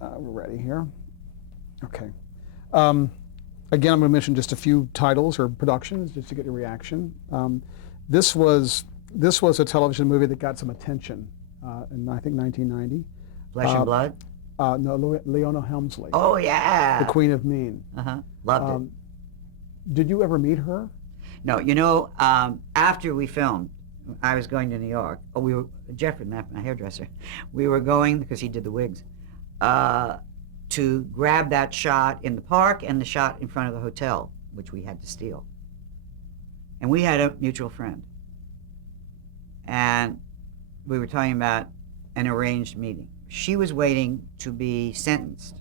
We're ready here. Okay. Um, Again, I'm going to mention just a few titles or productions just to get your reaction. This was this was a television movie that got some attention in I think 1990. Flesh and Blood? No, Leona Helmsley, Oh, the yeah. Queen of Mean. Uh-huh. Loved it. Did you ever meet her? No, after we filmed, I was going to New York. Oh, Jeffrey, my hairdresser, we were going, because he did the wigs, to grab that shot in the park and the shot in front of the hotel, which we had to steal. And we had a mutual friend. And we were talking about an arranged meeting. She was waiting to be sentenced.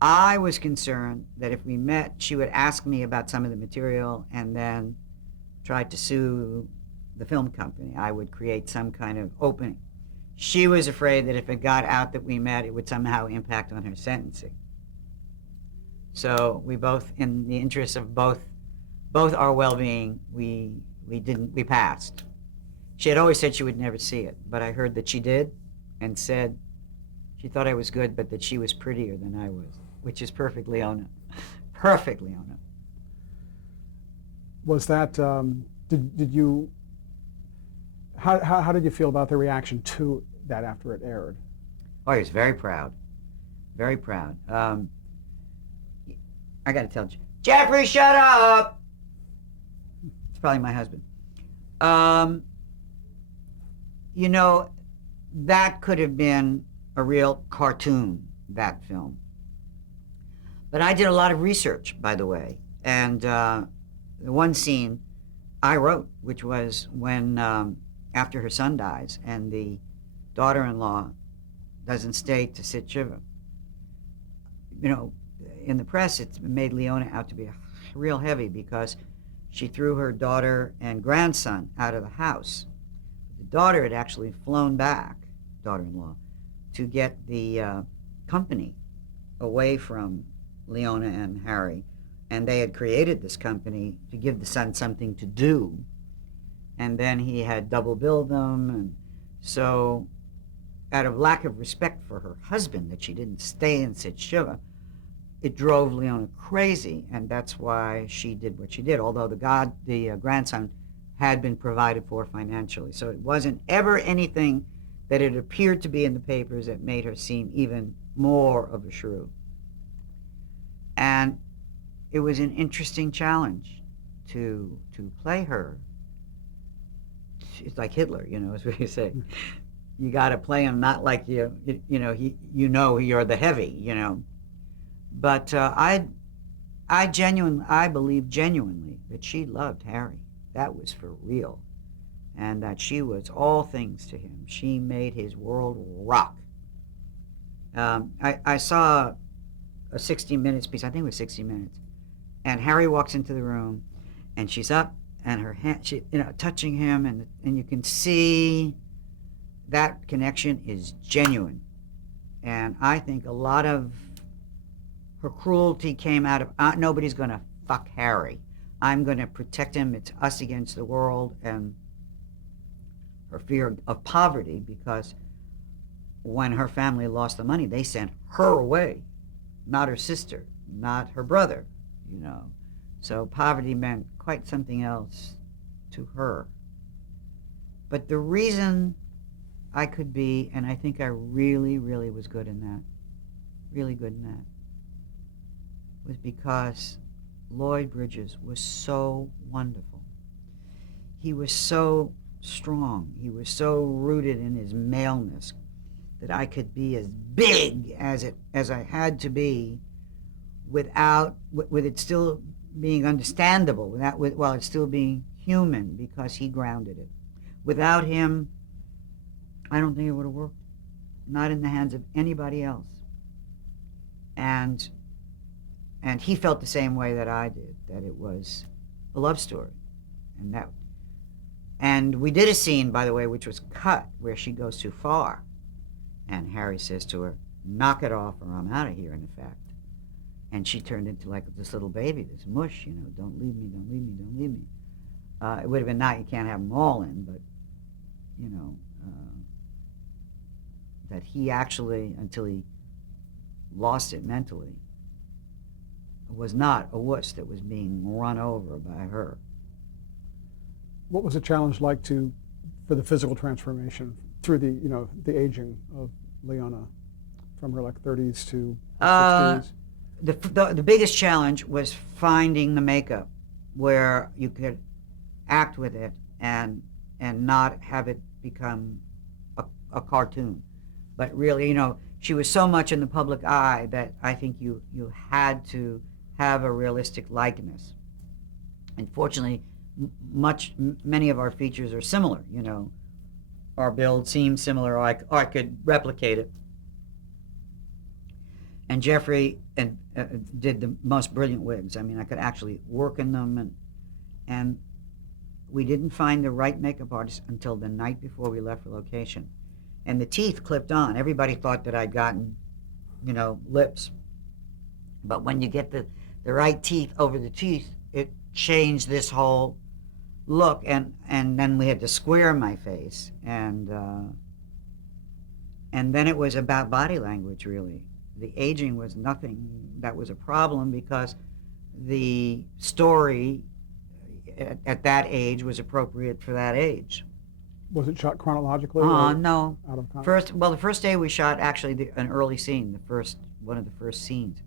I was concerned that if we met, she would ask me about some of the material and then try to sue the film company. I would create some kind of opening. She was afraid that if it got out that we met, it would somehow impact on her sentencing. So we both, in the interest of both our well-being, we passed. She had always said she would never see it, but I heard that she did, and said she thought I was good, but that she was prettier than I was, which is perfectly on it. Perfectly on it. Was that did you? How did you feel about the reaction to that after it aired? Oh, he was very proud. Very proud. I got to tell you, Jeffrey, shut up! It's probably my husband. That could have been a real cartoon, that film. But I did a lot of research, by the way, and the one scene I wrote, which was when, after her son dies, and the daughter-in-law doesn't stay to sit shiva. In the press, it's made Leona out to be real heavy because she threw her daughter and grandson out of the house. The daughter had actually flown back, daughter-in-law, to get the company away from Leona and Harry, and they had created this company to give the son something to do, and then he had double billed them, and so out of lack of respect for her husband that she didn't stay and sit shiva, it drove Leona crazy, and that's why she did what she did, although the grandson had been provided for financially. So it wasn't ever anything that it appeared to be in the papers that made her seem even more of a shrew. And it was an interesting challenge to play her. It's like Hitler, is what you say. You got to play him not like you're the heavy, But I believe genuinely that she loved Harry. That was for real. And that she was all things to him. She made his world rock. I saw a 60 Minutes piece, I think it was 60 Minutes, and Harry walks into the room, and she's up, and her hand, touching him, and you can see that connection is genuine. And I think a lot of her cruelty came out of, nobody's going to fuck Harry. I'm going to protect him. It's us against the world. And her fear of poverty, because when her family lost the money, they sent her away, not her sister, not her brother, So poverty meant quite something else to her. But the reason I could be, and I think I really, really was good in that, really good in that, was because Lloyd Bridges was so wonderful. He was so strong. He was so rooted in his maleness that I could be as big as I had to be with it still being understandable, while it's still being human, because he grounded it. Without him, I don't think it would have worked. Not in the hands of anybody else. And he felt the same way that I did, that it was a love story. And we did a scene, by the way, which was cut, where she goes too far. And Harry says to her, knock it off or I'm out of here, in effect. And she turned into like this little baby, this mush, don't leave me, don't leave me, don't leave me. It would have been, not, you can't have them all in, but, that he actually, until he lost it mentally, was not a wuss that was being run over by her. What was the challenge like for the physical transformation through the aging of Leona from her like 30s to 60s? The biggest challenge was finding the makeup where you could act with it and not have it become a cartoon, but really, she was so much in the public eye that I think you had to have a realistic likeness. Unfortunately, many of our features are similar. Our build seems similar, or I could replicate it. And Jeffrey did the most brilliant wigs. I mean, I could actually work in them, and we didn't find the right makeup artist until the night before we left for location. And the teeth clipped on. Everybody thought that I'd gotten, lips. But when you get the right teeth over the teeth, it changed this whole look. And then we had to square my face. And then it was about body language, really. The aging was nothing that was a problem because the story at that age was appropriate for that age. Was it shot chronologically? No. Out of context? The first day we shot actually an early scene, one of the first scenes.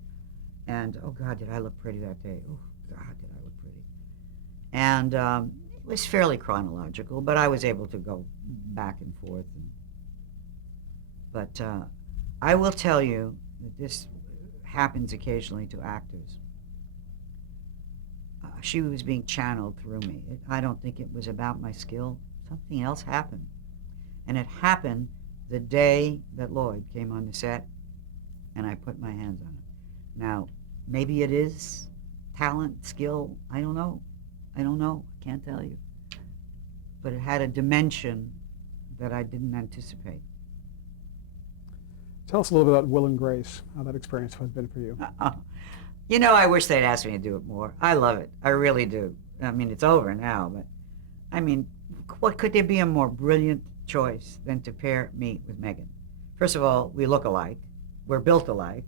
And, oh God, did I look pretty that day. Oh God, did I look pretty. And it was fairly chronological, but I was able to go back and forth. But I will tell you that this happens occasionally to actors. She was being channeled through me. I don't think it was about my skill. Something else happened. And it happened the day that Lloyd came on the set, and I put my hands on it. Now, maybe it is talent, skill, I don't know. I can't tell you. But it had a dimension that I didn't anticipate. Tell us a little bit about Will and Grace, how that experience has been for you. I wish they'd asked me to do it more. I love it. I really do. I mean, it's over now, but I mean, what could there be a more brilliant choice than to pair me with Megan? First of all, we look alike. We're built alike.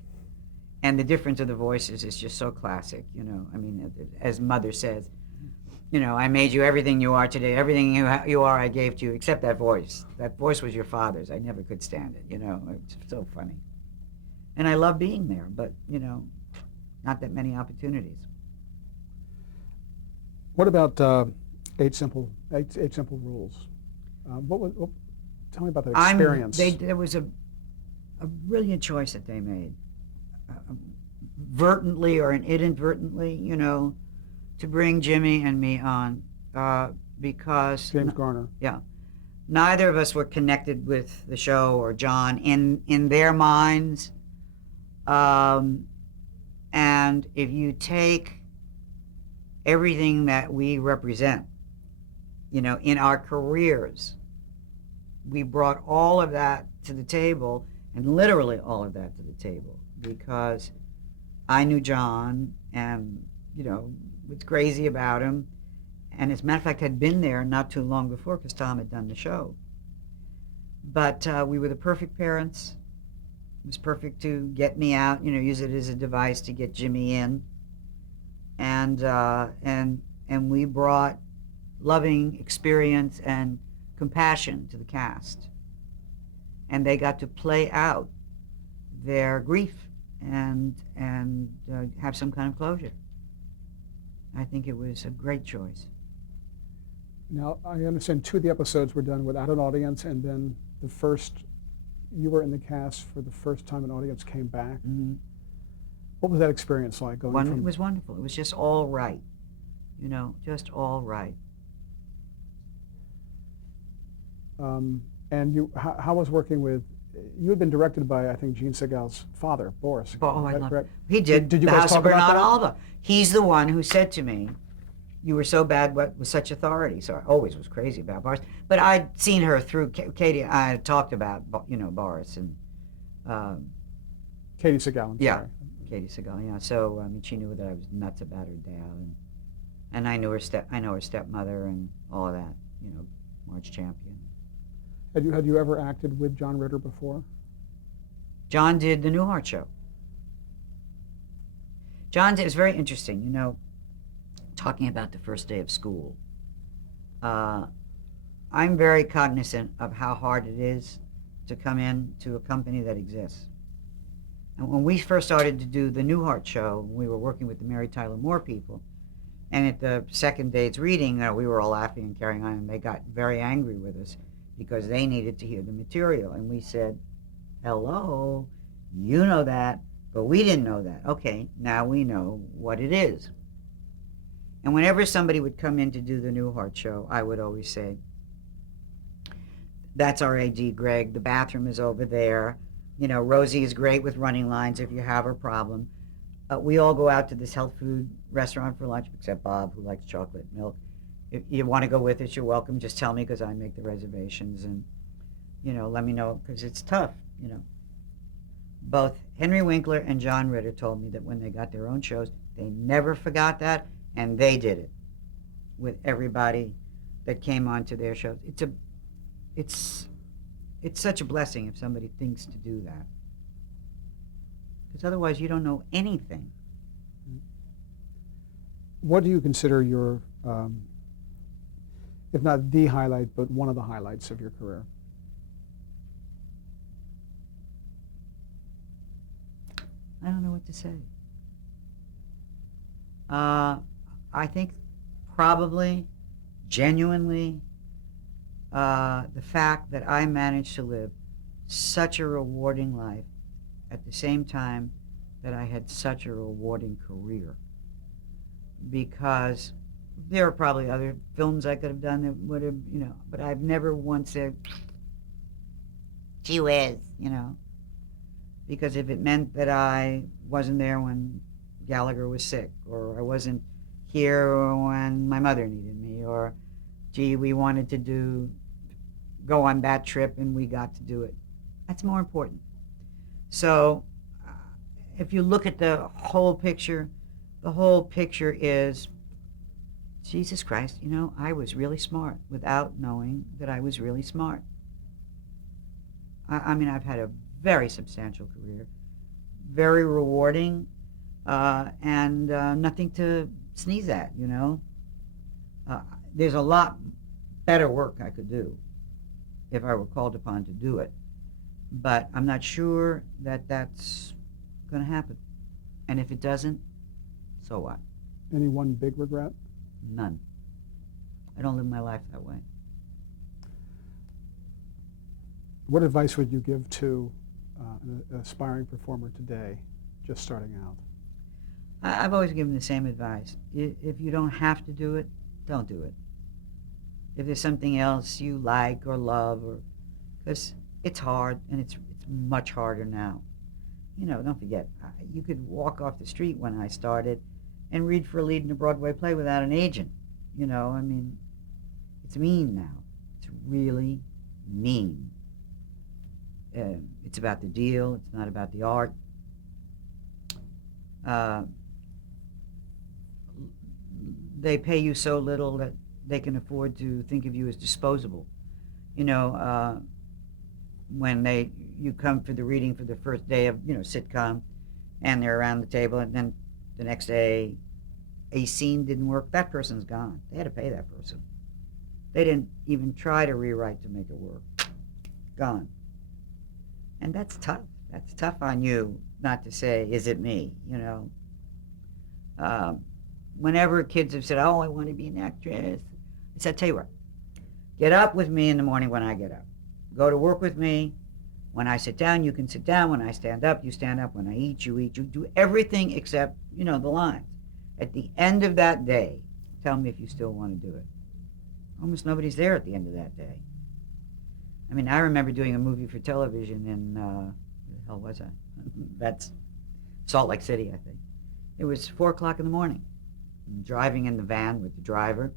And the difference of the voices is just so classic, I mean, as Mother says, I made you everything you are today. Everything you are, I gave to you, except that voice. That voice was your father's. I never could stand it, It's so funny. And I love being there, but, not that many opportunities. What about Eight Simple Rules? Tell me about that experience. There was a brilliant choice that they made, vertently or inadvertently, to bring Jimmy and me on, because James Garner. Yeah, neither of us were connected with the show or John in their minds. And if you take everything that we represent, in our careers, we brought all of that to the table, and literally all of that to the table, because I knew John and, was crazy about him. And as a matter of fact, had been there not too long before because Tom had done the show. But we were the perfect parents. It was perfect to get me out, use it as a device to get Jimmy in. And we brought loving experience and compassion to the cast. And they got to play out their grief and have some kind of closure. I think it was a great choice. Now, I understand 2 of the episodes were done without an audience, and then you were in the cast for the first time an audience came back. Mm-hmm. What was that experience like? It was wonderful. It was just all right. Just all right. And how was working with, you had been directed by, I think, Gene Segal's father, Boris. Oh, I love it. He did you The guys House talk of Bernard about that? Alba. He's the one who said to me, you were so bad with such authority. So I always was crazy about Boris. But I'd seen her through Katie. I had talked about, Boris and... Katie Segal, I'm yeah, sorry. Katie Segal, yeah. So, I mean, she knew that I was nuts about her dad. And I know her stepmother and all of that, March Champion. Had you ever acted with John Ritter before? John did the Newhart Show. John did, it was very interesting, you know, talking about the first day of school. I'm very cognizant of how hard it is to come in to a company that exists. And when we first started to do the Newhart Show, we were working with the Mary Tyler Moore people. And at the second day's reading, we were all laughing and carrying on, and they got very angry with us because they needed to hear the material. And we said, hello, you know that, but we didn't know that. Okay, now we know what it is. And whenever somebody would come in to do the Newhart Show, I would always say, that's our AD, Greg. The bathroom is over there. You know, Rosie is great with running lines if you have a problem. We all go out to this health food restaurant for lunch, except Bob, who likes chocolate milk. If you want to go with us, you're welcome. Just tell me because I make the reservations. And, you know, let me know because it's tough, you know. Both Henry Winkler and John Ritter told me that when they got their own shows, they never forgot that, and they did it with everybody that came onto their shows. It's such a blessing if somebody thinks to do that. Because otherwise you don't know anything. What do you consider your, if not the highlight, but one of the highlights of your career? I don't know what to say. I think probably, genuinely, the fact that I managed to live such a rewarding life at the same time that I had such a rewarding career. Because there are probably other films I could have done that would have, you know, but I've never once said, gee whiz, you know. Because if it meant that I wasn't there when Gallagher was sick, or I wasn't here when my mother needed me, or gee, we wanted to go on that trip and we got to do it. That's more important. So if you look at the whole picture is, Jesus Christ, you know, I was really smart without knowing that I was really smart. I mean, I've had a very substantial career, very rewarding, and nothing to sneeze at, you know. There's a lot better work I could do if I were called upon to do it. But I'm not sure that that's going to happen. And if it doesn't, so what? Any one big regret? None. I don't live my life that way. What advice would you give to an aspiring performer today, just starting out? I've always given the same advice. If you don't have to do it, don't do it. If there's something else you like or love, or because it's hard, and it's much harder now. You know, don't forget, you could walk off the street when I started and read for a lead in a Broadway play without an agent. You know, I mean, it's mean now. It's really mean. It's about the deal. It's not about the art. They pay you so little that they can afford to think of you as disposable. You know, when you come for the reading for the first day of, you know, sitcom, and they're around the table, and then the next day a scene didn't work, that person's gone. They had to pay that person. They didn't even try to rewrite to make it work. Gone. And that's tough. That's tough on you not to say, is it me, you know? Whenever kids have said, oh, I want to be an actress, I said, tell you what, get up with me in the morning when I get up. Go to work with me. When I sit down, you can sit down. When I stand up, you stand up. When I eat, you eat. You do everything except, you know, the lines. At the end of that day, tell me if you still want to do it. Almost nobody's there at the end of that day. I mean, I remember doing a movie for television in, where the hell was I? That's Salt Lake City, I think. It was 4 o'clock in the morning. I'm driving in the van with the driver.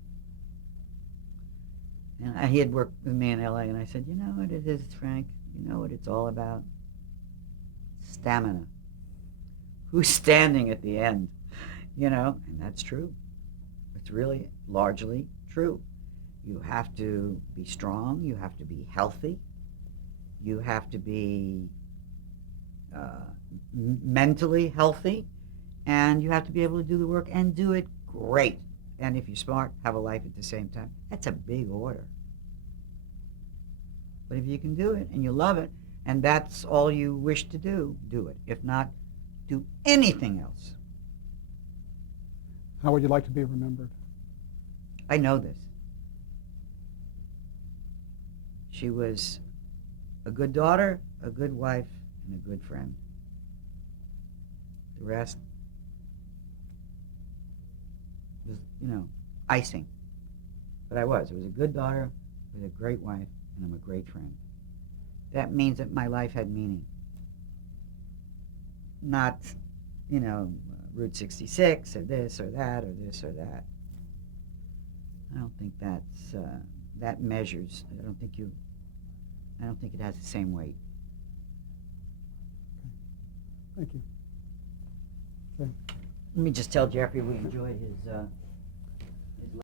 And he had worked with me in L.A., and I said, you know what it is, Frank? You know what it's all about? Stamina. Who's standing at the end? You know, and that's true. It's really largely true. You have to be strong. You have to be healthy. You have to be mentally healthy, and you have to be able to do the work and do it great. And if you're smart, have a life at the same time. That's a big order. But if you can do it and you love it, and that's all you wish to do, do it. If not, do anything else. How would you like to be remembered? I know this. She was a good daughter, a good wife, and a good friend. The rest was, icing. But I was. I was a good daughter, I was a great wife, and I'm a great friend. That means that my life had meaning. Not, Route 66 or this or that or this or that. I don't think that measures. I don't think it has the same weight. Thank you. Let me just tell Jeffrey we enjoyed his